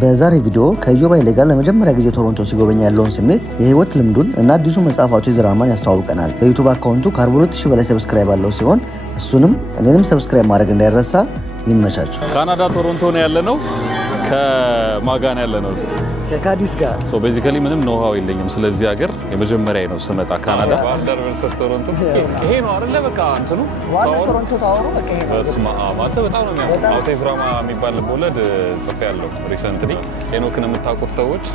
በዛሬ ቪዲዮ ከኢዮብ ኃይሌ ጋር ለመጀመሪያ ጊዜ ቶሮንቶ ሲጎበኝ ያለውን ስሜት የህይወት ልምዱን እና አዲሱ መጽሐፋቱ የዝራማን ያስተዋውቀናል። በዩቲዩብ አካውንቱ ከ42000 በላይ ሰብስክራይብ አለው ሲሆን እሱንም እኔንም ሰብስክራይብ ማድረግ እንዳይረሳ። ይመቻችሁ። ካናዳ ቶሮንቶ ነው ያለነው። ከማጋን ያለነው ከካዲስ ጋር ቤዚካሊ ምንም ኖሃው የለኝም ስለዚህ ሀገር የመጀመሪያ ነው ስመጣ ካናዳ። ባርደር ቨርሰስ ቶሮንቶ ይሄ ነው አይደለ? በቃ እንትኑ ቶሮንቶ ታወሩ በቃ ይሄ ነው። በስማ አማተ በጣም ነው የሚያምረው። አውቴዝ ድራማ የሚባል ቦለድ ጽፌ ያለው ሪሰንትሊ ሄኖክን የምታውቁት ሰዎች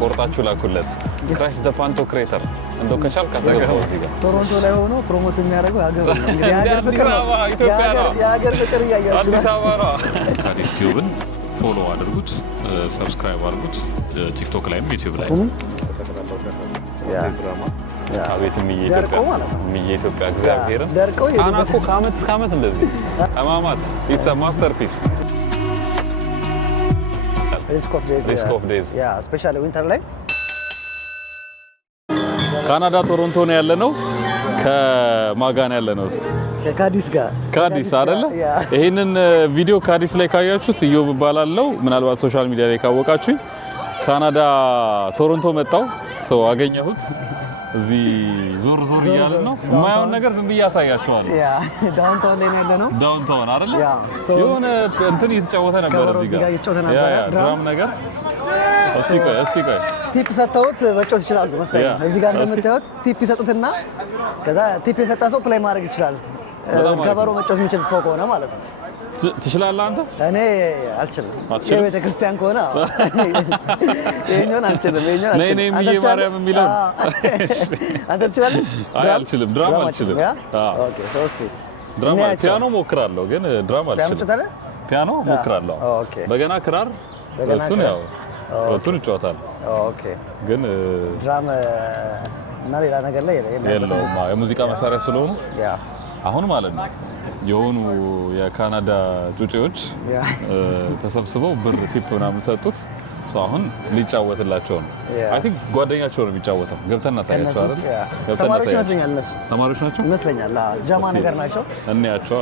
ቆርጣችሁ ላኩለት። ክራይስ ዘ ፓንቶ ክሬተር እንደው ከቻል ካሰገባው እዚህ ጋር ቶሮንቶ ላይ ሆኖ ፕሮሞት የሚያደርገው ሀገር ነው። እንግዲህ ሀገር ፍቅር ነው። የሀገር ፍቅር እያያችሁ አዲስ አበባ ነው። ካዲስ ቲዩብን ፎሎ አድርጉት፣ ሰብስክራይብ አድርጉት። ቲክቶክ ላይም ዩቲዩብ ላይ አቤትም የኢትዮጵያ እግዚአብሔርን አናኮ ከዓመት እስከ ዓመት እንደዚህ አማማት ኢትስ አ ማስተርፒስ። ሪስክ ኦፍ ዴዝ ያ ስፔሻሊ ዊንተር ላይ ካናዳ ቶሮንቶ ነው ያለነው። ከማጋን ያለነው ከካዲስ ጋር ካዲስ አይደለ? ይሄንን ቪዲዮ ካዲስ ላይ ካያችሁት ኢዮብ እባላለሁ። ምናልባት ሶሻል ሚዲያ ላይ ካወቃችሁኝ ካናዳ ቶሮንቶ መጣው ሰው አገኘሁት። እዚህ ዞር እያልን ነው። የማየውን ነገር ዝም ብዬ አሳያችኋለሁ። ያ ዳውንታውን ላይ ያለ ነው። ዳውንታውን አይደለ? የሆነ እንትን እየተጫወተ ነበር እዚህ ጋር እየተጫወተ ነበር ድራም ነገር። እስቲ ቆይ ቲፕ ሰጥተውት መጫወት ይችላሉ መሰለኝ። እዚህ ጋር እንደምታዩት ቲፕ ይሰጡትና ከዛ ቲፕ የሰጣ ሰው ፕሌይ ማድረግ ይችላል። ከበሮ መጫወት የሚችል ሰው ከሆነ ማለት ነው። ትችላለህ አንተ? እኔ አልችልም። የቤተ ክርስቲያን ከሆነ ይሄኛውን አልችልም። ነይ ማርያም የሚለው አንተ ትችላለህ? አልችልም። ድራም አልችልም። ኦኬ ሶስት ድራም ፒያኖ ሞክራለሁ ግን ድራም አልችልም። ፒያኖ ሞክራለሁ። ኦኬ በገና ክራር ሁለቱን እጫወታለሁ። ኦኬ ግን ድራም እና ሌላ ነገር ላይ የለውም። የሙዚቃ መሳሪያ ስለሆኑ አሁን ማለት ነው የሆኑ የካናዳ ጩጬዎች ተሰብስበው ብር ቲፕ ምናምን ሰጡት። አሁን ሊጫወትላቸው ነው። አይ ቲንክ ጓደኛቸው ነው የሚጫወተው። ገብተን እናሳያቸው አይደል? ተማሪዎች ይመስለኛል። እነሱ ተማሪዎች ናቸው ይመስለኛል። ጃማ ነገር ናቸው። እንያቸው።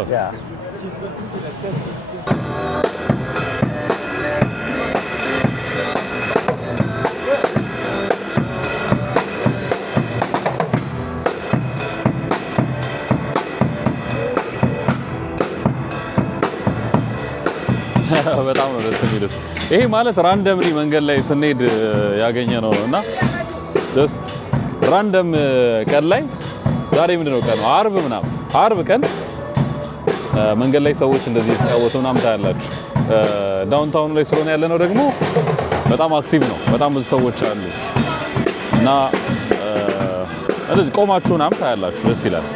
በጣም ነው ደስ የሚሉት። ይሄ ማለት ራንደምሊ መንገድ ላይ ስንሄድ ያገኘ ነው እና ጀስት ራንደም ቀን ላይ ዛሬ ምንድነው ቀን ነው? አርብ ቀን መንገድ ላይ ሰዎች እንደዚህ የተጫወቱ ምናምን ታያላችሁ። ዳውንታውን ላይ ስለሆነ ያለ ነው ደግሞ በጣም አክቲቭ ነው። በጣም ብዙ ሰዎች አሉ እና እንደዚህ ቆማችሁ ምናምን ታያላችሁ። ደስ ይላል።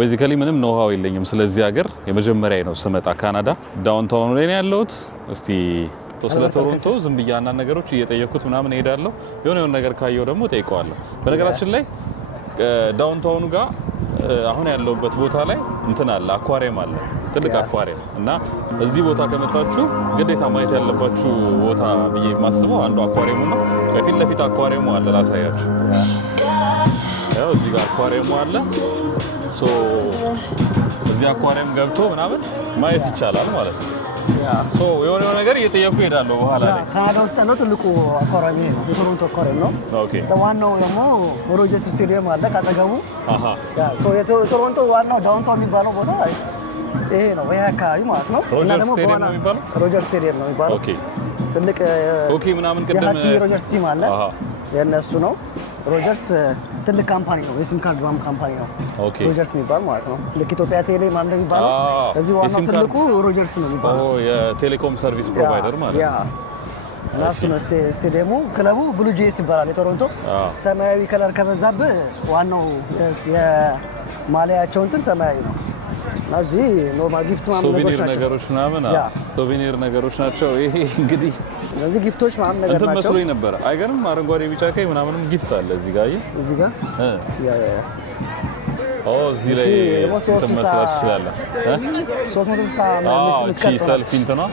ቤዚካሊ ምንም ኖሃው የለኝም ስለዚህ ሀገር የመጀመሪያ ነው ስመጣ ካናዳ። ዳውንታውን ላይ ነው ያለሁት። እስቲ ስለ ቶሮንቶ ዝም ብዬ አንዳንድ ነገሮች እየጠየኩት ምናምን እሄዳለሁ። የሆነ ነገር ካየው ደግሞ ጠይቀዋለሁ። በነገራችን ላይ ዳውንታውኑ ጋር አሁን ያለውበት ቦታ ላይ እንትን አለ፣ አኳሪየም አለ፣ ትልቅ አኳሪየም እና እዚህ ቦታ ከመጣችሁ ግዴታ ማየት ያለባችሁ ቦታ ብዬ የማስበው አንዱ አኳሪየሙ ነው። ከፊት ለፊት አኳሪየሙ አለ፣ ላሳያችሁ። ያው እዚህ ጋር አኳሪየሙ አለ። እዚህ አኳሪየም ገብቶ ምናምን ማየት ይቻላል ማለት ነው። የሆነ ነገር እየጠየኩ እሄዳለሁ በኋላ ላይ። ካናዳ ውስጥ ያለው ትልቁ አኳሪየም ይሄ ነው፣ የቶሮንቶ አኳሪየም ነው። ዋናው ደግሞ ሮጀርስ ስቴዲየም አለ ካጠገቡ። የቶሮንቶ ዋናው ዳውንታውን የሚባለው ቦታ ይሄ ነው፣ ይሄ አካባቢ ማለት ነው። እና ደግሞ ሮጀርስ ስቴዲየም ነው የሚባለው። ትልቅ ምናምን የሀኪ ሮጀርስ ቲም አለ፣ የእነሱ ነው። ሮጀርስ ትልቅ ካምፓኒ ነው፣ የሲም ካርድ ድራም ካምፓኒ ነው ሮጀርስ የሚባል ማለት ነው። ልክ ኢትዮጵያ ቴሌ ማለት ነው የሚባለው። እዚህ ዋናው ትልቁ ሮጀርስ ነው የሚባለው፣ የቴሌኮም ሰርቪስ ፕሮቫይደር ማለት ነው። እና እሱ ነው ስቴዲየሙ። ክለቡ ብሉ ጄይስ ይባላል። የቶሮንቶ ሰማያዊ ከለር ከበዛብህ ዋናው የማሊያቸው እንትን ሰማያዊ ነው። እና እዚህ ኖርማል ጊፍት ሶቪኒር ነገሮች ናቸው። ይሄ እንግዲህ እነዚህ ጊፍቶች ምናምን ነገር ናቸው። እንትን መስሎኝ ነበር። አይገርም? አረንጓዴ ቢጫ ቀይ ምናምንም ጊፍት አለ እዚህ ጋር። እዚህ ጋር እዚህ ላይ መስራት ትችላለህ። 360 ሰልፊ እንትን ነው።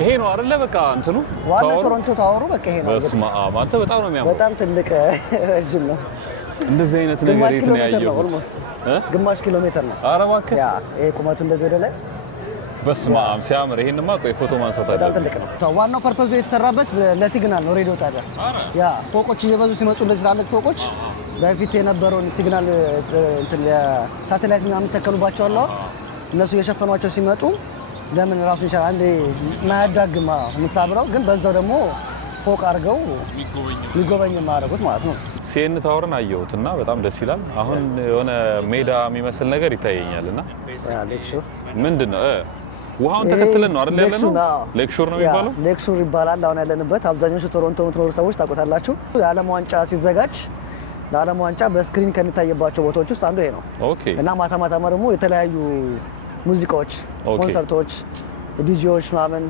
ይሄ ነው አይደለ? በቃ እንትኑ ዋና ቶሮንቶ ታወሩ በቃ ይሄ ነው። በስመ አብ አንተ በጣም ነው የሚያምረው። በጣም ትልቅ ረጅም ነው። እንደዚህ አይነት ነገር የት ነው ያየው? ግማሽ ኪሎ ሜትር ነው። ኧረ እባክህ። ይሄ ቁመቱ እንደዚህ ወደ ላይ በስመ አብ ሲያምር። ይሄንማ ቆይ ፎቶ ማንሳት አለ። በጣም ትልቅ ነው። ዋናው ፐርፐዙ የተሰራበት ለሲግናል ነው። ሬዲዮ ጣቢያ ያ ፎቆች እየበዙ ሲመጡ እንደዚህ ትላልቅ ፎቆች በፊት የነበረውን ሲግናል እንትን የሳተላይት ምናምን ተከሉባቸዋል። እነሱ የሸፈኗቸው ሲመጡ ለምን ራሱን ይችላል አንዴ ማያዳግማ ምሳብራው ግን በዛው ደግሞ ፎቅ አድርገው የሚጎበኝ ማድረጉት ማለት ነው። ሲኤን ታወርን አየሁትና በጣም ደስ ይላል። አሁን የሆነ ሜዳ የሚመስል ነገር ይታየኛልና ሌክሹር ምንድነው? ውሃውን ተከትለን ነው አይደል ያለነው? ሌክሹር ነው የሚባለው። ሌክሹር ይባላል። አሁን ያለንበት አብዛኞቹ ቶሮንቶ የምትኖሩ ሰዎች ታውቁታላችሁ። የዓለም ዋንጫ ሲዘጋጅ ለዓለም ዋንጫ በስክሪን ከሚታይባቸው ቦታዎች ውስጥ አንዱ ይሄ ነው። ኦኬ። እና ማታ ማታ ደግሞ የተለያዩ ሙዚቃዎች፣ ኮንሰርቶች፣ ዲጂዎች ማመን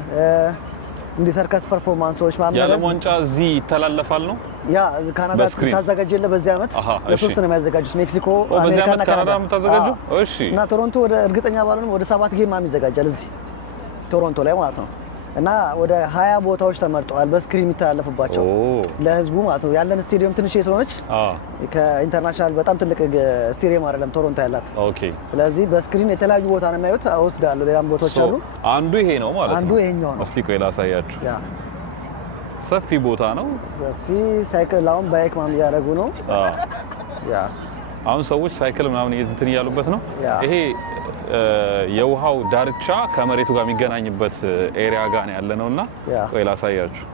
እንዲ ሰርከስ ፐርፎርማንሶች ማመን የዓለም ዋንጫ እዚህ ይተላለፋል ነው። ያ ካናዳ ታዘጋጅ የለ በዚህ ዓመት ለሶስት ነው የሚያዘጋጁት። ሜክሲኮ፣ አሜሪካና ካናዳ የምታዘጋጁ። እሺ። እና ቶሮንቶ ወደ እርግጠኛ ባልሆንም ወደ 7 ጌም ይዘጋጃል እዚህ ቶሮንቶ ላይ ማለት ነው። እና ወደ 20 ቦታዎች ተመርጠዋል በስክሪን የሚተላለፉባቸው ለህዝቡ ማለት ነው። ያለን ስቴዲየም ትንሽ ስለሆነች ከኢንተርናሽናል በጣም ትልቅ ስቴዲየም አይደለም ቶሮንቶ ያላት። ኦኬ። ስለዚህ በስክሪን የተለያዩ ቦታ ነው የሚያዩት። እወስዳለሁ። ሌላም ቦታዎች አሉ። አንዱ ይሄ ነው ማለት ነው። አንዱ ይሄኛው ነው። እስቲ ቆይ ላሳያችሁ። ያ ሰፊ ቦታ ነው። ሰፊ ሳይክል አሁን ባይክ ማም እያደረጉ ነው። ያ አሁን ሰዎች ሳይክል ምናምን እንትን እያሉበት ነው። ይሄ የውሃው ዳርቻ ከመሬቱ ጋር የሚገናኝበት ኤሪያ ጋር ነው ያለነውና ቆይ ላሳያችሁ።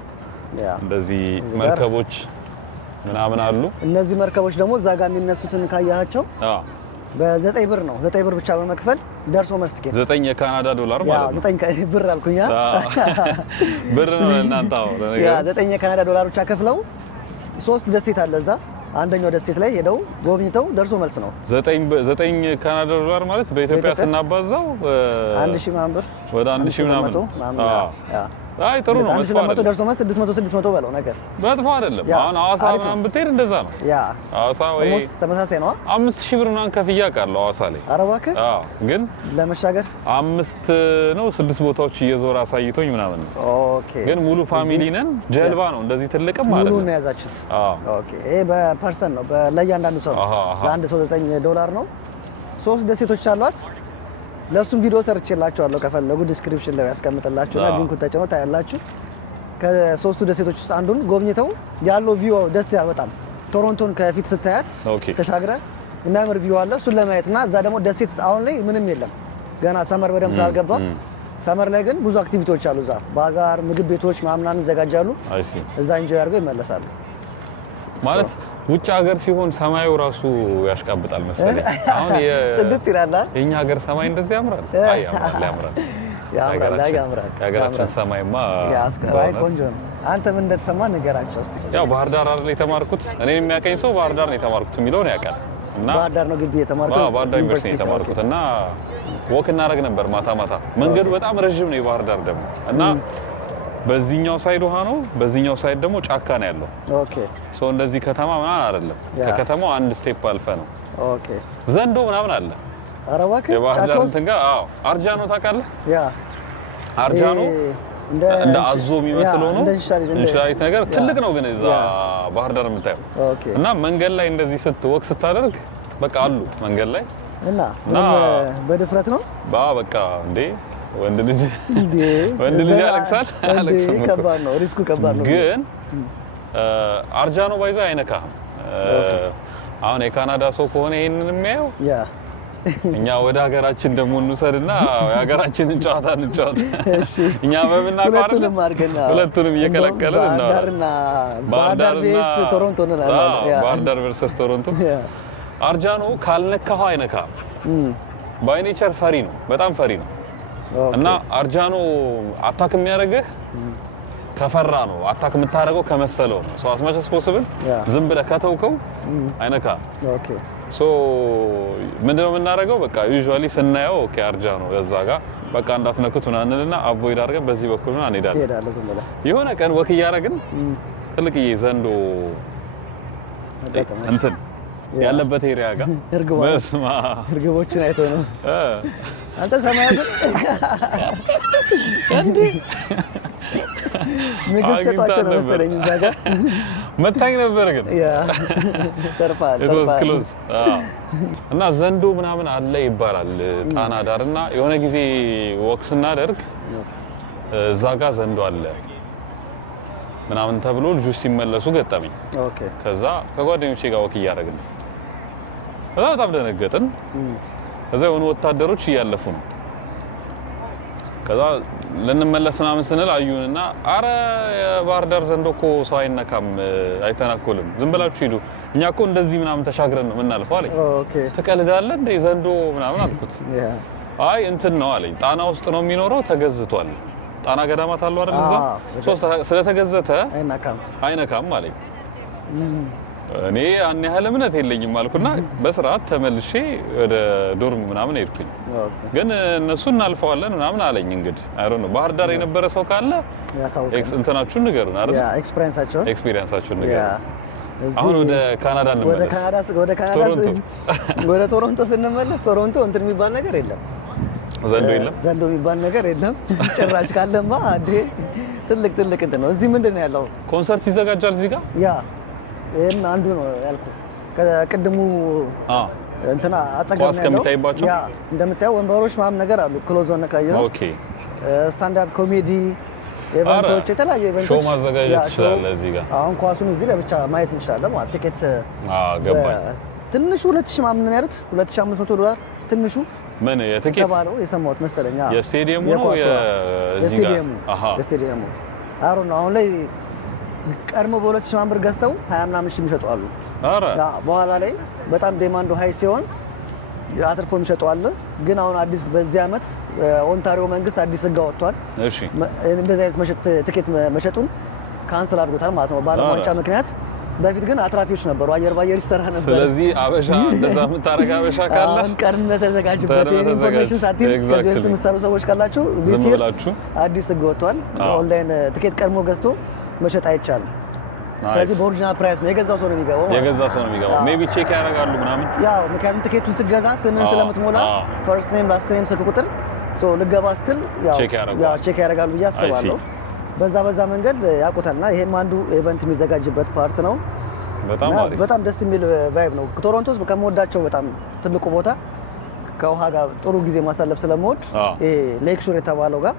እንደዚህ መርከቦች ምናምን አሉ። እነዚህ መርከቦች ደግሞ እዛ ጋር የሚነሱትን ካያቸው በ9 ብር ነው። 9 ብር ብቻ በመክፈል ደርሶ መልስ ትኬት 9 የካናዳ ዶላር ማለት ነው። 9 ብር አልኩኝ። ብር ነው እናንተ። አዎ 9 የካናዳ ዶላር ብቻ ከፍለው 3 ደሴት አለ እዛ። አንደኛው ደሴት ላይ ሄደው ጎብኝተው ደርሶ መልስ ነው። 9 ካናዳ ዶላር ማለት በኢትዮጵያ ስናባዛው 1000 ምናምን ብር ወደ 1000 ምናምን። አይ ጥሩ ነው። አንድ ስለመቶ ደርሶ መልስ 600 በለው ነገር መጥፎ አይደለም። አሁን ሐዋሳ ምናምን ብትሄድ እንደዛ ነው። ያ ሐዋሳ ወይ ተመሳሳይ ነው። 5000 ብር ምናምን ከፍያ አውቃለሁ ሐዋሳ ላይ። ኧረ እባክህ። አዎ ግን ለመሻገር 5 ነው 6 ቦታዎች እየዞረ አሳይቶኝ ምናምን ነው። ኦኬ። ግን ሙሉ ፋሚሊ ነን። ጀልባ ነው እንደዚህ ትልቅም ማለት ነው። ሙሉ ነው ያዛችሁት? ኦኬ። ይሄ በፐርሰን ነው ለእያንዳንዱ ሰው ለአንድ ሰው 9 ዶላር ነው። 3 ደሴቶች አሏት። ለሱም ቪዲዮ ሰርቼላችኋለሁ። ከፈለጉ ዲስክሪፕሽን ላይ ያስቀምጥላችሁና ሊንኩን ተጭነው ታያላችሁ። ከሶስቱ ደሴቶች ውስጥ አንዱን ጎብኝተው ያለው ቪው ደስ ይላል በጣም። ቶሮንቶን ከፊት ስታያት ተሻግረ የሚያምር ቪው አለ። እሱን ለማየትና እዛ ደግሞ ደሴት አሁን ላይ ምንም የለም ገና ሰመር በደምብ ስላልገባ፣ ሰመር ላይ ግን ብዙ አክቲቪቲዎች አሉ። እዛ ባዛር፣ ምግብ ቤቶች ምናምን ይዘጋጃሉ። እዛ ኢንጆይ አድርገው ይመለሳሉ። ማለት ውጭ ሀገር ሲሆን ሰማዩ ራሱ ያሽቃብጣል መሰለኝ። አሁን ጽድት ይላል። የኛ ሀገር ሰማይ እንደዚህ ያምራል። አይ ያምራል። የሀገራችን ሰማይማ ቆንጆ ነው። አንተ ምን እንደተሰማ ንገራቸው እስኪ። ያው ባህር ዳር አይደል የተማርኩት። እኔን የሚያቀኝ ሰው ባህር ዳር ነው የተማርኩት የሚለውን ያውቃል። እና ባህር ዳር ነው ግቢ የተማርኩት። ባህር ዳር ዩኒቨርሲቲ የተማርኩት እና ወክ እናደርግ ነበር ማታ ማታ። መንገዱ በጣም ረጅም ነው የባህር ዳር ደግሞ እና በዚህኛው ሳይድ ውሃ ነው፣ በዚህኛው ሳይድ ደግሞ ጫካ ነው ያለው። ኦኬ። ሶ እንደዚህ ከተማ ምናምን አይደለም። ከከተማው አንድ ስቴፕ አልፈ ነው። ኦኬ። ዘንዶ ምናምን አለ። ኧረ እባክህ የባህር ዳር እንትን ጋር አዎ። አርጃኖ ታውቃለህ? ያ አርጃኖ እንደ አዞ የሚመስለው ነው። እንሽላሊት ነገር ትልቅ ነው ግን እዛ ባህር ዳር የምታየው። ኦኬ። እና መንገድ ላይ እንደዚህ ስትወቅ ስታደርግ በቃ አሉ መንገድ ላይ እና በድፍረት ነው በቃ እንዴ ወንድ ልጅ ያለቅሳል። ከባድ ነው፣ ሪስኩ ከባድ ነው። ግን አርጃኖ ባይዞ አይነካም። አሁን የካናዳ ሰው ከሆነ ይሄንን የሚያየው እኛ ወደ ሀገራችን ደግሞ እንውሰድና የሀገራችንን ጨዋታ እንጫወት። እኛ በምናውቀው ሁለቱንም እየከለከልን እና ባህር ዳር ቨርሰስ ቶሮንቶ ነው። ባህር ዳር ቨርሰስ ቶሮንቶ። አርጃኖ ካልነካው አይነካም። ባይ ኔቸር ፈሪ ነው፣ በጣም ፈሪ ነው። እና አርጃኖ አታክ የሚያደርግህ ከፈራ ነው። አታክ የምታደርገው ከመሰለው ነው። ሶ as much as possible ዝም ብለህ ከተውከው አይነካ። ኦኬ። ሶ ምንድነው የምናደርገው? በቃ ዩዥዋሊ ስናየው ኦኬ አርጃኖ እዛ ጋር በቃ እንዳትነኩት ምናንንና አቮይድ አድርገን በዚህ በኩል ነው አንሄዳለን። ትሄዳለህ ዝም ብለህ። የሆነ ቀን ወክ እያደረግን ትልቅዬ ዘንዶ እንትን ያለበት ኤሪያ ጋር እርግቦችን አይቶ ነው አንተ ሰማይ ግን እንዴ ምግብ ሰጣቸው ነው መሰለኝ እዛ ጋር መታኝ ነበር ግን ተርፋል ክሎዝ እና ዘንዶ ምናምን አለ ይባላል ጣና ዳርና የሆነ ጊዜ ወክ ስናደርግ እዛ ጋር ዘንዶ አለ ምናምን ተብሎ ልጆች ሲመለሱ ገጠመኝ። ኦኬ ከዛ ከጓደኞቼ ጋር ወክ እያደረግን በጣም ደነገጥን። ከዛ የሆኑ ወታደሮች እያለፉ ነው። ከዛ ልንመለስ ምናምን ስንል አዩንና አረ የባህር ዳር ዘንዶ እኮ ሰው አይነካም አይተናኮልም ዝም ብላችሁ ሂዱ እኛ እኮ እንደዚህ ምናምን ተሻግረን ነው የምናልፈው አለኝ። ኦኬ ትቀልዳለህ እንደ ዘንዶ ምናምን አልኩት። አይ እንትን ነው አለኝ ጣና ውስጥ ነው የሚኖረው ተገዝቷል። ጣና ገዳማት አሉ አይደል እዛ ሶስት ስለተገዘተ አይነካም አለኝ። እኔ ያን ያህል እምነት የለኝም አልኩና በስርዓት ተመልሼ ወደ ዶርም ምናምን ሄድኩኝ። ግን እነሱ እናልፈዋለን ምናምን አለኝ። እንግዲህ አይ ዶንት ኖ ባህር ዳር የነበረ ሰው ካለ እንትናችሁን ንገሩን አይደል ኤክስፒሪየንሳችሁን ንገሩን። አሁን ወደ ካናዳ እንመለስ። ወደ ቶሮንቶ ስንመለስ ቶሮንቶ እንትን የሚባል ነገር የለም ዘንዶ የሚባል ነገር የለም ጭራሽ። ካለማ እንዴ ትልቅ እንትን ነው። እዚህ ምንድን ነው ያለው? ኮንሰርት ይዘጋጃል እዚህ ጋር ይሄን አንዱ ነው ያልኩ ከቅድሙ እንትና አጠገብ ነው ያለው። ያ እንደምታየው ወንበሮች ምናምን ነገር አሉ። ክሎዝ ሆነ ካየው ኦኬ ስታንድ አፕ ኮሜዲ ኢቨንቶች የተለያዩ ኢቨንቶች ሾው ማዘጋጀት ይችላል እዚህ ጋር። አሁን ኳሱን እዚህ ላይ ብቻ ማየት እንችላለን ማለት ቲኬት ገባኝ። ትንሹ 2000 ምናምን ነው ያሉት $2500 ትንሹ ምን የቲኬት ተባለው የሰማሁት መሰለኝ። የስቴዲየሙ ነው የዚህ ጋር የስቴዲየሙ አሮ ነው አሁን ላይ ቀድሞ በ2000 ብር ገዝተው 20 ምናምን ሺህ የሚሸጡ አሉ። በኋላ ላይ በጣም ዴማንዱ ሃይ ሲሆን አትርፎ የሚሸጡ አለ። ግን አሁን አዲስ በዚህ አመት ኦንታሪዮ መንግስት አዲስ ህግ አወጥቷል። እሺ እንደዚህ አይነት ትኬት መሸጡን ካንሰል አድርጎታል ማለት ነው በዓለም ዋንጫ ምክንያት። በፊት ግን አትራፊዎች ነበሩ፣ አየር ባየር ይሰራ ነበር። ስለዚህ አበሻ እንደዛ የምታረጋ አበሻ ካለ ቀድመ ተዘጋጅበት። ኢንፎርሜሽን ሳትይዝ ከዚህ በፊት የምትሰሩ ሰዎች ካላችሁ እዚህ ሲል አዲስ ህግ ወጥቷል። ኦንላይን ትኬት ቀድሞ ገዝቶ መሸጥ አይቻልም። ስለዚህ በኦሪጂናል ፕራይስ ነው የገዛው ሰው ነው የሚገባው። ሜቢ ቼክ ያደርጋሉ ምናምን ያው ምክንያቱም ትኬቱን ስትገዛ ስምን ስለምትሞላ ፈርስት ኔም ላስት ኔም ስልክ ቁጥር ልገባ ስትል ያው ቼክ ያደርጋሉ ብዬ አስባለሁ። በዛ መንገድ ያውቁታልና ይሄም አንዱ ኢቨንት የሚዘጋጅበት ፓርት ነው። በጣም ደስ የሚል ቫይብ ነው። ቶሮንቶስ ከምወዳቸው በጣም ትልቁ ቦታ ከውሃ ጋር ጥሩ ጊዜ ማሳለፍ ስለምወድ ይሄ ሌክ ሹር የተባለው ጋር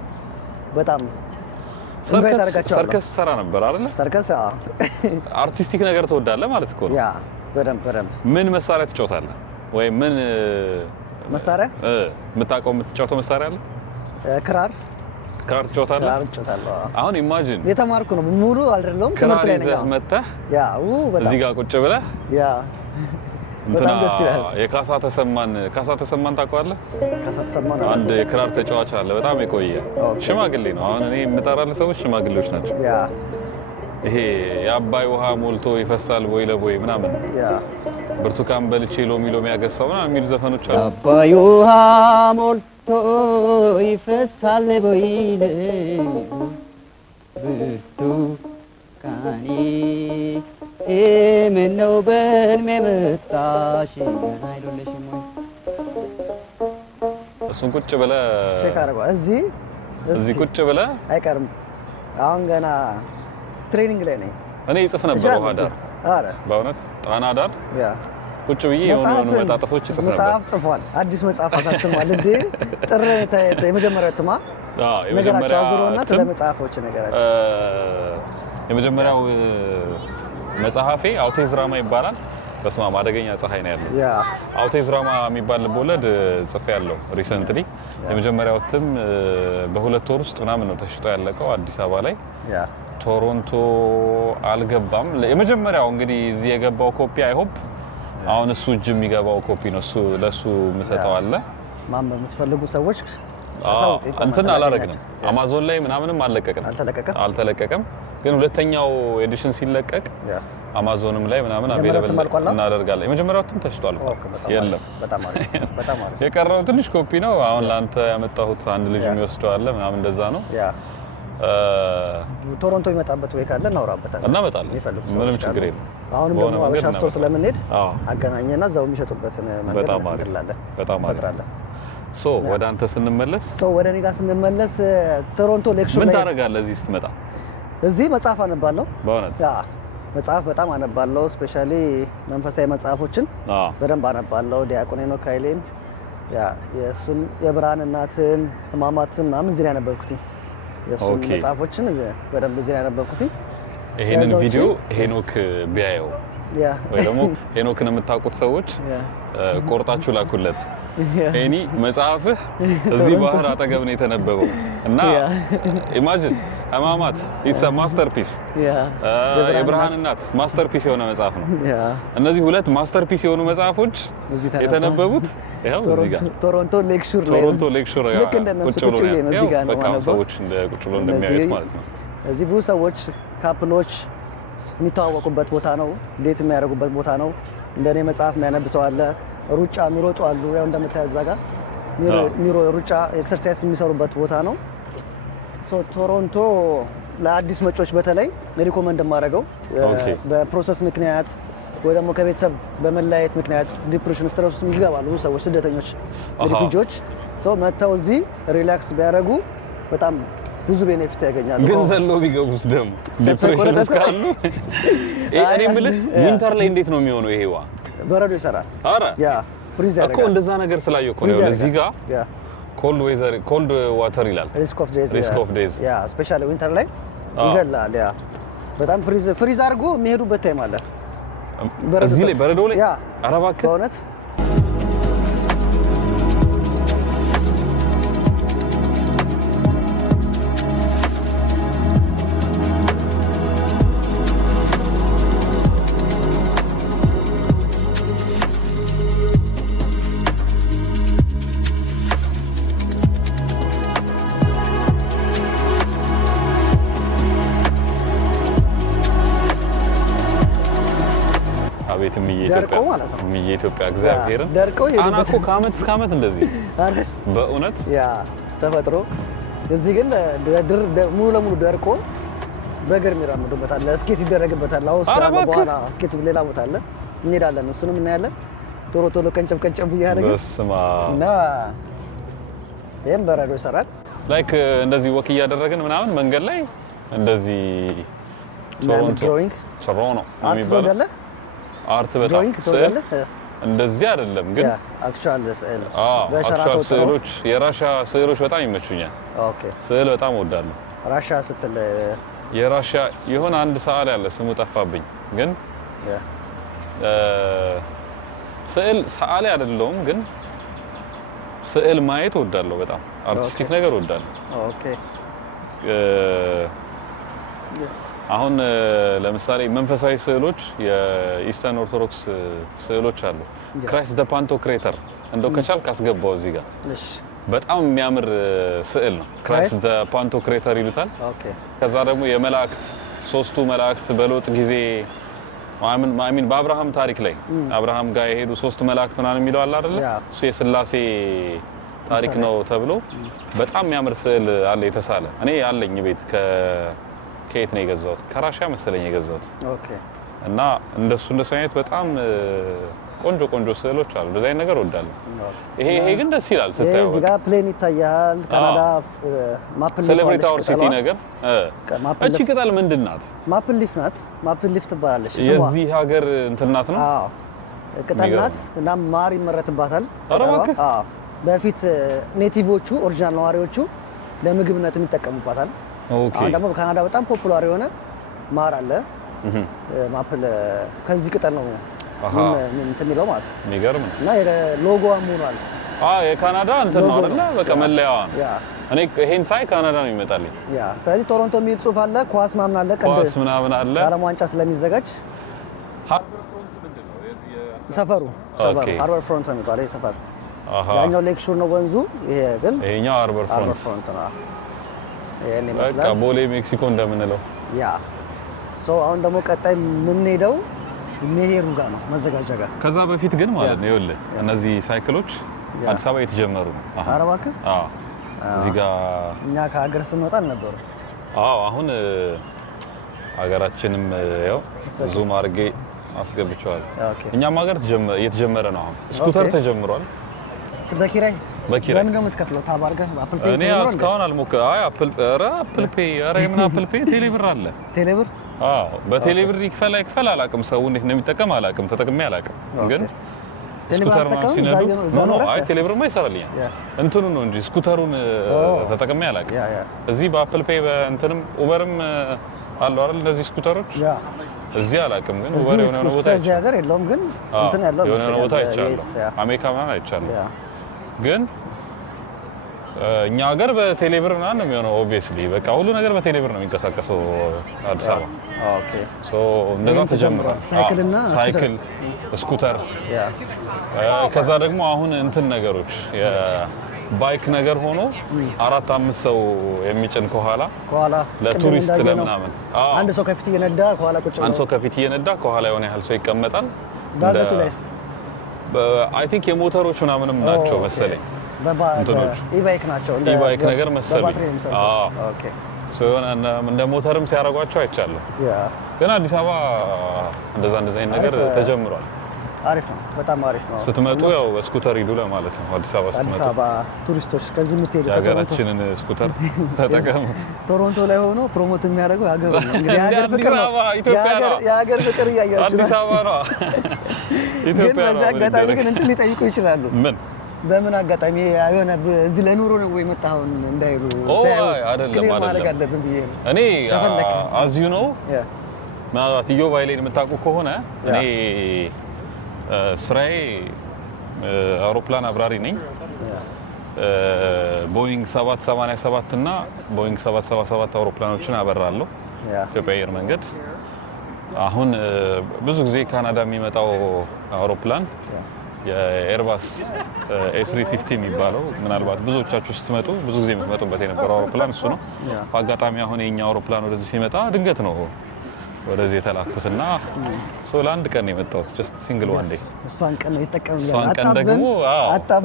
በጣም ሰርከስ ሰራ ነበር አይደል? ሰርከስ አርቲስቲክ ነገር ትወዳለህ ማለት እኮ ነው። ያ በደንብ ምን መሳሪያ ትጫወታለህ? ወይ ምን መሳሪያ የምታውቀው የምትጫወተው መሳሪያ አለ? ክራር ትጫወታለህ? ክራር እጫወታለሁ። አሁን ኢማጂን የተማርኩ ነው ሙሉ አይደለም ትምህርት ላይ ነኝ። መተህ በጣም እዚህ ጋር ቁጭ ብለህ በጣም ደስ ይላል። ካሳ ተሰማን ታውቀዋለህ? ካሳ ተሰማን አንድ የክራር ተጫዋች አለ፣ በጣም የቆየ ሽማግሌ ነው። አሁን እኔ የምጠራልህ ሰዎች ሽማግሌዎች ናቸው። ይሄ የአባይ ውሃ ሞልቶ ይፈሳል ቦይ ለቦይ ምናምን ብርቱካን በልቼ ሎሚ ያገሳው ምናምን የሚሉ ዘፈኖች አሉ። አባይ ውሃ ሞልቶ ይፈሳል ቦይ ብርቱካኔ ምነው በህልሜ መጣሽ አይደለሽም ወይ? እሱን ቁጭ ብለህ ቼክ አድርገው። እዚህ ቁጭ ብለህ አይቀርም። አሁን ገና ትሬኒንግ ላይ ነኝ። እኔ ይጽፍ ነበር ውሃ ዳር። አረ በእውነት ጣና ዳር ቁጭ ብዬ የሆኑ መጣጥፎች ይጽፍ ነበር። መጽሐፍ ጽፏል። አዲስ መጽሐፍ አሳትሟል። እንዴ ጥር የመጀመሪያው እትማ ነገራቸው አዙሮና ስለ መጽሐፎች ነገራቸው የመጀመሪያው መጽሐፌ አውቴዝራማ ይባላል። በስማም አደገኛ ፀሐይ ነው ያለው። አውቴዝራማ የሚባል ልቦለድ ጽፌያለሁ ሪሰንትሊ። የመጀመሪያው እትም በሁለት ወር ውስጥ ምናምን ነው ተሽጦ ያለቀው አዲስ አበባ ላይ። ቶሮንቶ አልገባም። የመጀመሪያው እንግዲህ እዚህ የገባው ኮፒ አይ ሆፕ አሁን እሱ እጅ የሚገባው ኮፒ ነው። እሱ ለሱ ምሰጠው አለ። ማንበብ የምትፈልጉ ሰዎች እንትን አላረግንም። አማዞን ላይ ምናምንም አልተለቀቀም። ግን ሁለተኛው ኤዲሽን ሲለቀቅ አማዞንም ላይ ምናምን አቬለብል እናደርጋለን። የመጀመሪያው እትም ተሽጧል። የለም በጣም አሪፍ የቀረው ትንሽ ኮፒ ነው። አሁን ለአንተ ያመጣሁት አንድ ልጅ የሚወስደው አለ ምናምን እንደዛ ነው። ቶሮንቶ ይመጣበት ወይ ካለ እናወራበታለን። እናመጣለን። ምንም ችግር የለም። አሁንም ደግሞ አበሻ ስቶር ስለምንሄድ አገናኘና እዛው የሚሸጡበትን መንገድ እንላለን። በጣም አሪፍ። ወደ አንተ ስንመለስ ወደ እኔ ጋር ስንመለስ ቶሮንቶ ሌክሹር ላይ ምን ታደርጋለህ? እዚህ ስትመጣ እዚህ መጽሐፍ አነባለሁ። በእውነት መጽሐፍ በጣም አነባለሁ። ስፔሻሊ መንፈሳዊ መጽሐፎችን በደንብ አነባለሁ። ዲያቆን ሄኖክ ኃይሌን የእሱን የብርሃን እናትን ሕማማትን ምናምን እዚህ ላይ ያነበብኩት የእሱን መጽሐፎችን በደንብ እዚህ ላይ ያነበብኩት። ይሄንን ቪዲዮ ሄኖክ ቢያየው ወይ ደግሞ ሄኖክን የምታውቁት ሰዎች ቆርጣችሁ ላኩለት። ኤኒ መጽሐፍህ እዚህ ባህር አጠገብ ነው የተነበበው እና ኢማጂን ሕማማት ኢትስ አ ማስተርፒስ የብርሃን እናት ማስተርፒስ የሆነ መጽሐፍ ነው። እነዚህ ሁለት ማስተርፒስ የሆኑ መጽሐፎች የተነበቡት ይኸው እዚህ ጋር ቶሮንቶ ሌክቸር ልክ እንደነሱ ቁጭ ብዬ ነው እዚህ ጋር ነው በቃ ሰዎች እንደ ቁጭ ብሎ እንደሚያዩት ማለት ነው። እዚህ ብዙ ሰዎች ካፕሎች የሚተዋወቁበት ቦታ ነው። ዴት የሚያደርጉበት ቦታ ነው። እንደኔ መጽሐፍ የሚያነብ ሰው አለ። ሩጫ የሚሮጡ አሉ። ያው እንደምታዩት እዛ ጋር ሩጫ ኤክሰርሳይዝ የሚሰሩበት ቦታ ነው። ቶሮንቶ ለአዲስ መጮች በተለይ ሪኮመንድ የማደርገው በፕሮሰስ ምክንያት ወይ ደግሞ ከቤተሰብ በመለያየት ምክንያት ዲፕሬሽን፣ ስትረስ ውስጥ ይገባሉ ሰዎች፣ ስደተኞች፣ ሪፊጂዎች መጥተው እዚህ ሪላክስ ቢያደርጉ በጣም ብዙ ቤኔፊት ያገኛሉ። ግን ዘሎ ቢገቡስ ደግሞ ዲፕሬሽን እስካሉ እኔ የምልህ ዊንተር ላይ እንዴት ነው የሚሆነው? ይሄዋ በረዶ ይሰራል። አረ ያ ፍሪዝ ያደርጋል እኮ እንደዛ ነገር ስላየሁ እኮ ነው እዚህ ጋር ኮልድ ዌዘር ኮልድ ዋተር ይላል። ሪስክ ኦፍ ዴዝ ያ ስፔሻሊ ዊንተር ላይ ይገላል። ያ በጣም ፍሪዝ አድርጎ የሚሄዱበት ታይም አለ። እዚህ ላይ በረዶ ላይ ኧረ እባክህ በእውነት ደርቀው ማለት ነው። የኢትዮጵያ እግዚአብሔርን ደርቀው አናኮ ከዓመት እስከ ዓመት እንደዚህ በእውነት ያ ተፈጥሮ። እዚህ ግን ሙሉ ለሙሉ ደርቆ በእግር የሚራመዱበታል፣ ስኬት ይደረግበታል። አሁን በኋላ ስኬት ሌላ ቦታ አለ፣ እንሄዳለን፣ እሱንም እናያለን። ቶሎ ቀንጨብ እያደረግን እና ይሄን በረዶ ይሰራል። ላይክ እንደዚህ ወክ እያደረግን ምናምን መንገድ ላይ እንደዚህ ድሮይንግ ነው የሚባለው አርት በጣም እንደዚህ አይደለም ግን አክቹዋል ስዕሎች የራሻ ስዕሎች በጣም ይመቹኛል። ኦኬ ስዕል በጣም እወዳለሁ። ራሻ ስትል የራሻ የሆነ አንድ ሰዓሊ ያለ ስሙ ጠፋብኝ፣ ግን ስዕል ሰዓሊ አይደለሁም፣ ግን ስዕል ማየት እወዳለሁ። በጣም አርቲስቲክ ነገር እወዳለሁ። ኦኬ አሁን ለምሳሌ መንፈሳዊ ስዕሎች የኢስተርን ኦርቶዶክስ ስዕሎች አሉ። ክራይስት ዘ ፓንቶክሬተር እንደው ከቻልክ አስገባው እዚህ ጋር በጣም የሚያምር ስዕል ነው። ክራይስት ዘ ፓንቶክሬተር ይሉታል። ከዛ ደግሞ የመላእክት ሶስቱ መላእክት በሎጥ ጊዜ ማሚን በአብርሃም ታሪክ ላይ አብርሃም ጋር የሄዱ ሶስቱ መላእክት ምናምን የሚለው አለ አይደለ? እሱ የሥላሴ ታሪክ ነው ተብሎ በጣም የሚያምር ስዕል አለ የተሳለ። እኔ ያለኝ ቤት ከየት ነው የገዛሁት? ከራሻ መሰለኝ የገዛሁት። ኦኬ። እና እንደሱ አይነት በጣም ቆንጆ ስዕሎች አሉ። እንደዚህ አይነት ነገር እወዳለሁ። ይሄ ግን ደስ ይላል ስታየው። እዚህ ጋር ፕሌን ይታያል። ካናዳ ማፕል ሴሌብሬት አወር ሲቲ ነገር እቺ ቅጠል ምንድን ናት? ማፕል ሊፍ ናት። ማፕል ሊፍ ትባላለች። የዚህ ሀገር እንትን ናት ነው? አዎ ቅጠል ናት እና ማር ይመረትባታል። አዎ በፊት ኔቲቮቹ ኦሪጂናል ነዋሪዎቹ ለምግብነት የሚጠቀሙባታል። አሁን ደግሞ በካናዳ በጣም ፖፑላር የሆነ ማር አለ። ማፕል ከዚህ ቅጠል ነው እንትን የሚለው ማለት ነው። የሚገርም እና ሎጎዋም ሆኗል። የካናዳ እንትን ነው አይደለ? በቃ መለያዋ ነው። እኔ ይሄን ሳይ ካናዳ ነው ይመጣልኝ። ስለዚህ ቶሮንቶ የሚል ጽሑፍ አለ። ኳስ ምናምን አለ። ኳስ ምናምን አለ። የዓለም ዋንጫ ስለሚዘጋጅ ሰፈሩ ሃርበር ፍሮንት ነው የሚባለው። ይሄ ሰፈር ያኛው ሌክ ሹር ነው ወንዙ። ይሄ ግን ይሄኛው ሃርበር ፍሮንት ነው። ይሄን ይመስላል። በቃ ቦሌ ሜክሲኮ እንደምንለው። አሁን ደግሞ ቀጣይ የምንሄደው ሜሄሩ ጋር ነው፣ መዘጋጃ ጋር። ከዛ በፊት ግን ማለት ነው ይኸውልህ እነዚህ ሳይክሎች አዲስ አበባ የተጀመሩ ነው። ኧረ እባክህ እዚህ ጋር እኛ ከሀገር ስንወጣ አልነበሩ። አሁን ሀገራችንም ያው ዙም አድርጌ አስገብቼዋለሁ። እኛም ሀገር እየተጀመረ ነው። አሁን ስኩተር ተጀምሯል። በኪራይ ለምን ነው የምትከፍለው? ታብ አድርገህ አፕል ፔይ እኔ እስካሁን አልሞከርኩም። አፕል ፔይ የምን አፕል ፔይ ቴሌብር አለ። ቴሌብር አዎ በቴሌብር ይክፈል አላውቅም። ሰው እንዴት ነው የሚጠቀም አላውቅም። ተጠቅሜ አላውቅም ግን ስኩተር ነው ሲነዱ ነው አይ ቴሌብርማ ይሰራልኛል እንትኑ ነው እንጂ ስኩተሩን ተጠቅሜ አላውቅም። እዚህ በአፕል ፔይ በእንትንም ኡበርም አሉ አይደል እነዚህ ስኩተሮች እዚህ አላውቅም ግን ኡበር የሆነ ቦታ እዚህ ሀገር የለውም ግን እንትን ያለው የሆነ ቦታ አይቻለሁ አሜሪካ ምናምን አይቻለሁ ግን እኛ ሀገር በቴሌብር ምናምን ነው የሚሆነው ኦብቪየስሊ በቃ ሁሉ ነገር በቴሌብር ነው የሚንቀሳቀሰው አዲስ አበባ ኦኬ ሶ እንደዛ ተጀምሯል ሳይክል ስኩተር ከዛ ደግሞ አሁን እንትን ነገሮች የባይክ ነገር ሆኖ 4-5 ሰው የሚጭን ከኋላ ለቱሪስት ለምናምን አንድ ሰው ከፊት እየነዳ ከኋላ ቁጭ አንድ ሰው ከፊት እየነዳ ከኋላ የሆነ ያህል ሰው ይቀመጣል ዳገቱ ላይስ አይ ቲንክ የሞተሮች ምናምንም ናቸው መሰለኝ ኢባይክ ናቸው እንደ ኢባይክ ነገር መሰለኝ ኦኬ ሶ እንደ ሞተርም ሲያረጓቸው አይቻለሁ ግን አዲስ አበባ እንደዛ አይነት ነገር ተጀምሯል አሪፍ ነው በጣም አሪፍ ነው ስትመጡ ያው ስኩተር ሂዱ ለማለት ነው አዲስ አበባ ስትመጡ አዲስ አበባ ቱሪስቶች ከዚህ የምትሄዱ ሀገራችንን ስኩተር ተጠቀሙ ቶሮንቶ ላይ ሆኖ ፕሮሞት የሚያደርገው ሀገር ነው እንግዲህ ሀገር ፍቅር ነው የሀገር ፍቅር እያያችሁ አዲስ አበባ ነው ኢትዮጵያ ነው አጋጣሚ ግን እንትን ሊጠይቁ ይችላሉ ምን በምን አጋጣሚ የሆነ እዚህ ለኑሮ ነው ወይ መጣው እንዳይሉ አይደለም እኔ as you know ማለት ኢዮባይሌን የምታውቁ ከሆነ እኔ ስራዬ አውሮፕላን አብራሪ ነኝ ቦይንግ 787 እና ቦይንግ 777 አውሮፕላኖችን አበራለሁ ኢትዮጵያ አየር መንገድ አሁን ብዙ ጊዜ ካናዳ የሚመጣው አውሮፕላን የኤርባስ A350 የሚባለው ምናልባት ብዙዎቻችሁ ስትመጡ ብዙ ጊዜ የምትመጡበት የነበረው አውሮፕላን እሱ ነው በአጋጣሚ አሁን የኛ አውሮፕላን ወደዚህ ሲመጣ ድንገት ነው ወደዚህ የተላኩትና ለአንድ ቀን የመጣሁት ጀስት ሲንግል ዋን ዴይ እሷን ቀን የተጠቀምኩት እሷን ቀን ደግሞ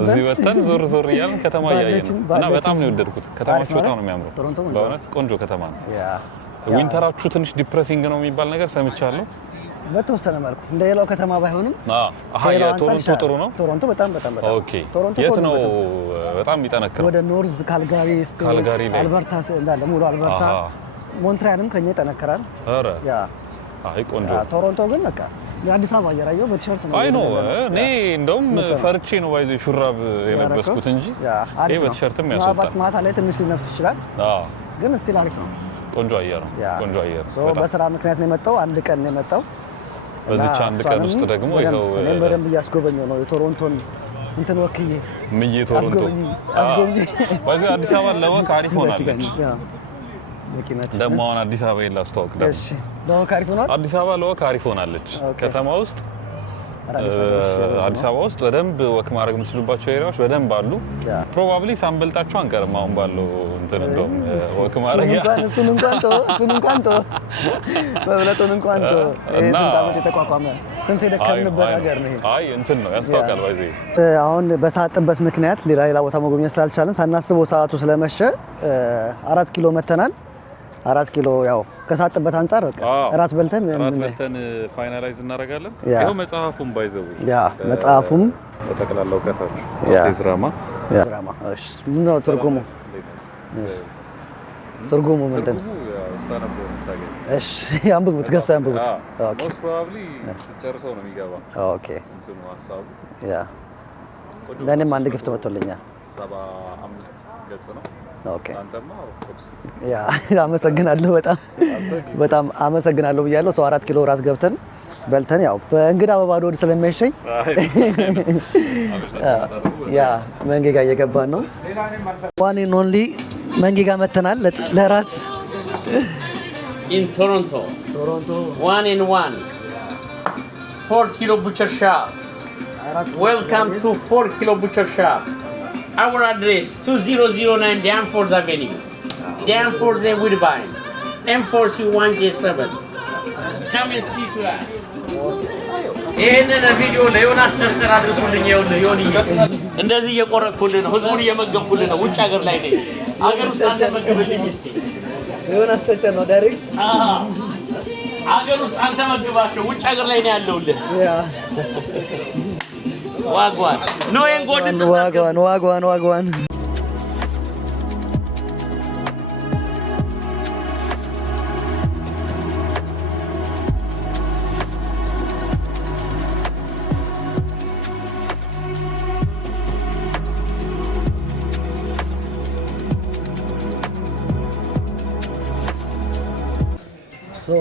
እዚህ ወተን ዞር እያልን ከተማ እያየን እና በጣም ነው የወደድኩት ከተማችሁ በጣም ነው የሚያምረው በእውነት ቆንጆ ከተማ ነው ዊንተራችሁ ትንሽ ዲፕሬሲንግ ነው የሚባል ነገር ሰምቻለሁ በተወሰነ መልኩ እንደ ሌላው ከተማ ባይሆንም ቶሮንቶ ጥሩ ነው ቶሮንቶ በጣም ኦኬ የት ነው በጣም የሚጠነክረው ወደ ኖርዝ ካልጋሪ አልበርታ እንዳለ ሙሉ አልበርታ ሞንትሪያልም ከኛ ይጠነክራል ኧረ አይ ቆንጆ ቶሮንቶ ግን በቃ የአዲስ አበባ አየር አየሁ በቲሸርት ነው አይ ነው እኔ እንደውም ፈርቼ ነው ባይዘ ሹራብ የለበስኩት እንጂ ይሄ በቲሸርትም ያስወጣል ማታ ላይ ትንሽ ሊነፍስ ይችላል ግን ስቲል አሪፍ ነው ቆንጆ አየር ነው ቆንጆ አየር በስራ ምክንያት ነው የመጣው አንድ ቀን ነው የመጣው በዚች አንድ ቀን ውስጥ ደግሞ ይሄው እኔም በደንብ እያስጎበኘው ነው የቶሮንቶን እንትን ወክዬ ምዬ ቶሮንቶ አስጎብኝ ባይዘ አዲስ አበባ ለወክ አሪፍ ሆናለች ደግሞ አሁን አዲስ አበባ ላስተዋውቅ ደግሞ እሺ ለወክ አሪፍ ሆናለች አዲስ አበባ ለወክ አሪፍ ሆናለች ከተማ ውስጥ አዲስ አበባ ውስጥ በደንብ ወክ ማድረግ የምትችሉባቸው ኤሪያዎች በደንብ አሉ ፕሮባብሊ ሳንበልጣቸው አንቀርም አሁን ባለው እንትን እንደውም ወክ ማድረግ እሱን እንኳን ተው በብለቱን እንኳን ተው ስንት ዓመት የተቋቋመ ስንት የደከምንበት ሀገር ነው አይ እንትን ነው ያስታውቃል ባይዘ አሁን በሰዓትበት ምክንያት ሌላ ቦታ መጎብኘት ስላልቻለን ሳናስበው ሰዓቱ ስለመሸ 4 ኪሎ መተናል 4 ኪሎ ያው ከሳጥበት አንፃር በቃ ራት በልተን ፋይናላይዝ እናደርጋለን ይሄው መጽሐፉን ባይዘው መጽሐፉም ተጠቅላላው ከታች ድራማ እሺ ምን ነው ትርጉሙ ምንድን ነው ስታነብው ታገኝ እሺ አንብቡት ገዝተው አንብቡት ኦኬ ሞስት ፕሮባብሊ ጨርሰው ነው የሚገባ ኦኬ እንትኑ ሐሳቡ ለኔም አንድ ግፍት መጥቶልኛል 75 ገጽ ነው ኦኬ አንተማ ኦፍ ኮርስ አመሰግናለሁ በጣም አመሰግናለሁ ብያለሁ 4 ኪሎ ራስ ገብተን በልተን ያው በእንግዳ በባዶ ወድ ስለማይሸኝ መንጌ ጋር እየገባን ነው ዋን ኤንድ ኦንሊ መንጌ ጋር መተናል ለራት in Toronto 1 in 1 4 kilo butcher shop welcome to 4 kilo butcher shop our address 2009 Danforth Avenue Danforth and Woodbine M4C1J7 come and see to us ይሄንን ቪዲዮ ለዮናስ ቸርቸር አድርሱልኝ ዮኒ እንደዚህ እየቆረጥኩልህ ነው ህዝቡን እየመገብኩልህ ነው ውጭ ሀገር ላይ ነኝ ሀገር ውስጥ አንተ መግብልኝ እስቲ ዮናስ ቸርቸር ነው ዳይሬክት ሀገር ውስጥ አንተ መግባቸው ውጭ ሀገር ላይ ነው ያለውልህ ዋጓን ነው የንጎድ ዋጓን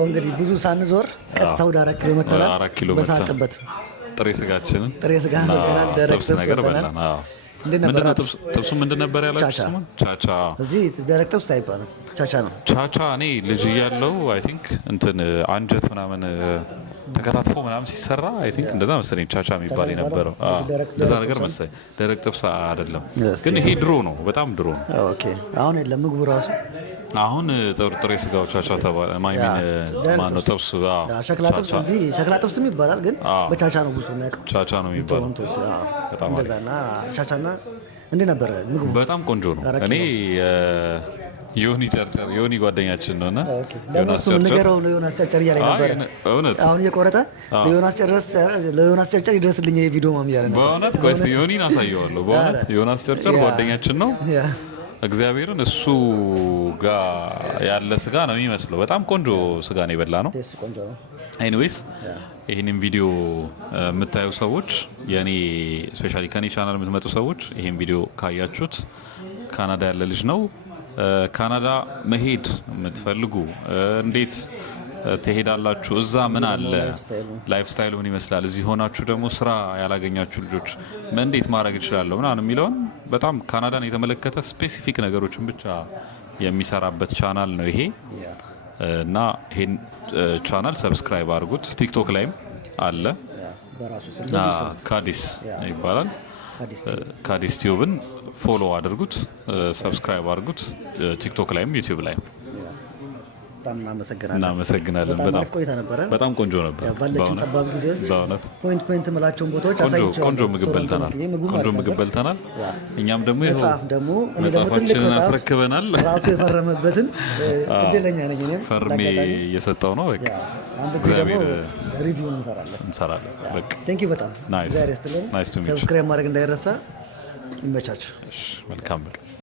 እንግዲህ ብዙ ሳንዞር ቀጥታ ወደ 4 ኪሎ መተናል። 4 ኪሎ በሳጥበት ጥሬ ስጋችንን ጥሬ ስጋ በልተናል። ደረቅ ጥብስ ነገር በላን። አዎ ምንድነው ጥብሱ ምንድን ነበር ያላችሁ ስሙን? ቻቻ። እዚህ ደረቅ ጥብስ አይባልም ቻቻ ነው። ቻቻ እኔ ልጅ እያለሁ አይ ቲንክ እንትን አንጀት ምናምን ተከታትፎ ምናምን ሲሰራ አይ ቲንክ እንደዛ መሰለኝ ቻቻ የሚባል የነበረው። እንደዛ ነገር መሰለኝ። ደረቅ ጥብስ አይደለም ግን ይሄ ድሮ ነው፣ በጣም ድሮ ነው። ኦኬ አሁን የለም ምግቡ ራሱ። አሁን ጥሬ ስጋው ቻቻ ተባለ። ማነው ጥብሱ? ሸክላ ጥብስ እዚህ ሸክላ ጥብስም ይባላል፣ ግን በቻቻ ነው ብዙ የሚያውቀው። ቻቻ ነው የሚባለው። በጣም እንደዛና ቻቻና እንደ ነበረ ምግቡ በጣም ቆንጆ ነው። እኔ ዮኒ ጨርጨር ዮኒ ጓደኛችን ነውና ዮናስ ጨርጨር ዮናስ ጨርጨር እያለ ነበር። አሁን እየቆረጠ ለዮናስ ጨርጨር ይድረስልኝ ይሄ ቪዲዮ ማም እያለ ነበር። በእውነት ቆይስ ዮኒን አሳየዋለሁ። በእውነት ዮናስ ጨርጨር ጓደኛችን ነው። እግዚአብሔርን እሱ ጋር ያለ ስጋ ነው የሚመስለው። በጣም ቆንጆ ስጋ ነው የበላ ነው። ኤኒዌይስ ይህንን ቪዲዮ የምታዩ ሰዎች የኔ ስፔሻሊ ከኔ ቻናል የምትመጡ ሰዎች ይህን ቪዲዮ ካያችሁት ካናዳ ያለ ልጅ ነው። ካናዳ መሄድ የምትፈልጉ እንዴት ትሄዳላችሁ? እዛ ምን አለ? ላይፍ ስታይሉ ምን ይመስላል? እዚህ ሆናችሁ ደግሞ ስራ ያላገኛችሁ ልጆች እንዴት ማድረግ ይችላሉ ምናምን የሚለውን በጣም ካናዳን የተመለከተ ስፔሲፊክ ነገሮችን ብቻ የሚሰራበት ቻናል ነው ይሄ እና ይሄን ቻናል ሰብስክራይብ አድርጉት። ቲክቶክ ላይም አለ ካዲስ ይባላል። ካዲስ ቲዩብን ፎሎ አድርጉት፣ ሰብስክራይብ አድርጉት። ቲክቶክ ላይም ዩቲዩብ ላይም እናመሰግናለን። በጣም ቆንጆ ነበር። ባለችን ጠባብ ጊዜ ውስጥ ፖይንት መላቸውን ቦታዎች አሳይቻለሁ። ቆንጆ ምግብ በልተናል። እኛም ደግሞ መጽሐፋችንን አስረክበናል። ራሱ የፈረመበትን እድለኛ ነኝ እኔም ፈርሜ እየሰጠው ነው። በቃ እግዚአብሔር ሪቪው እንሰራለን። በቃ ቴንክ ዩ በጣም ናይስ ቱ ሚት። ሰብስክራይብ ማድረግ እንዳይረሳ። ይመቻችሁ። መልካም